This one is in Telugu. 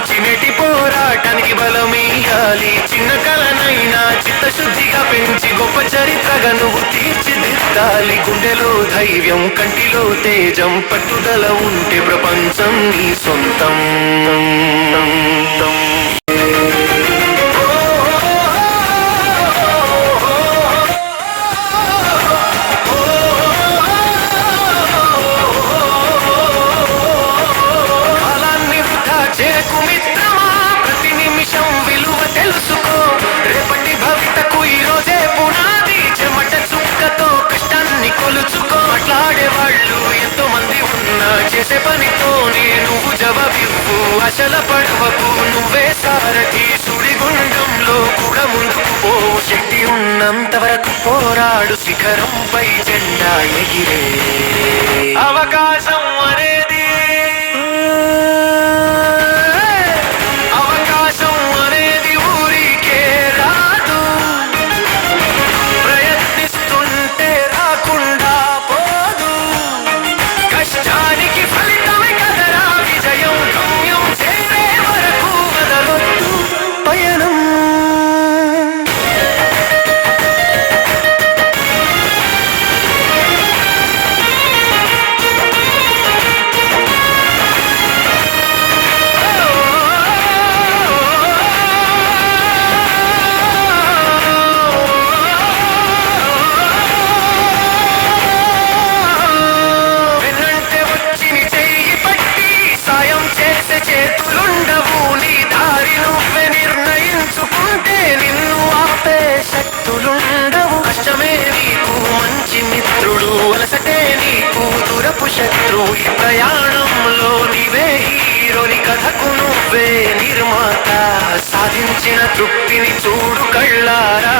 మార్చినటి పోరాటానికి బలమీయాలి. చిన్న కలనైనా చిత్తశుద్ధిగా పెంచి గొప్ప చరిత్రగా నువ్వు తీర్చిదిద్దాలి. గుండెలో ధైర్యం, కంటిలో తేజం, పట్టుదల ఉంటే ప్రపంచం నీ సొంతం. చేసే పనితోనే నువ్వు జవాబివ్వు. అసల పడవకు నువ్వే సారథి. సుడిగుండంలో కూడా ముందుకు పో. శక్తి ఉన్నంత వరకు పోరాడు. శిఖరంపై జెండా ఎగిరే అవకాశం అనేది ఊరికే రాదు. ప్రయత్నిస్తుంటే రాకుండా పోదు. కష్టానికి ఫలితమే కదరా విజయం. గమ్యం చేరే వరకు వదలొద్దు పయనం. వెన్నంటే వచ్చి నీ చెయ్యి పట్టి సాయం చేసే చేతులుండవు. నీ దారి నువ్వే నిర్ణయించుకుంటే నిన్ను ఆపే శక్తులుండవు. కష్టమే నీకు మంచి మిత్రుడు, అలసటే నీకు దూరపు శత్రు. ఈ ప్రయాణంలో నీవే హీరోని, కథకు నువ్వే నిర్మాత. సాధించిన తృప్తిని చూడు కళ్ళారా.